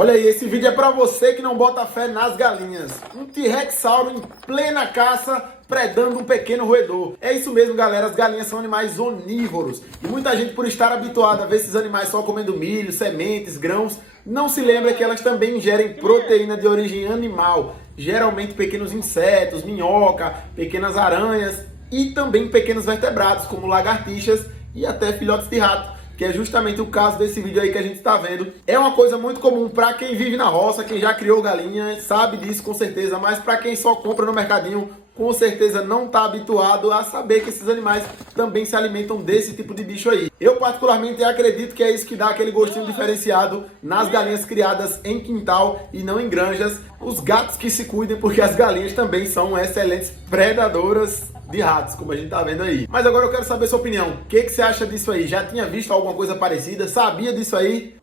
Olha aí, esse vídeo é pra você que não bota fé nas galinhas. Um T-Rexauro em plena caça, predando um pequeno roedor. É isso mesmo, galera, as galinhas são animais onívoros. E muita gente, por estar habituada a ver esses animais só comendo milho, sementes, grãos, não se lembra que elas também ingerem proteína de origem animal. Geralmente pequenos insetos, minhoca, pequenas aranhas e também pequenos vertebrados, como lagartixas e até filhotes de rato, que é justamente o caso desse vídeo aí que a gente está vendo. É uma coisa muito comum para quem vive na roça, quem já criou galinha, sabe disso com certeza, mas para quem só compra no mercadinho, com certeza não está habituado a saber que esses animais também se alimentam desse tipo de bicho aí. Eu particularmente acredito que é isso que dá aquele gostinho diferenciado nas galinhas criadas em quintal e não em granjas. Os gatos que se cuidem, porque as galinhas também são excelentes predadoras de ratos, como a gente tá vendo aí. Mas agora eu quero saber sua opinião. O que você acha disso aí? Já tinha visto alguma coisa parecida? Sabia disso aí?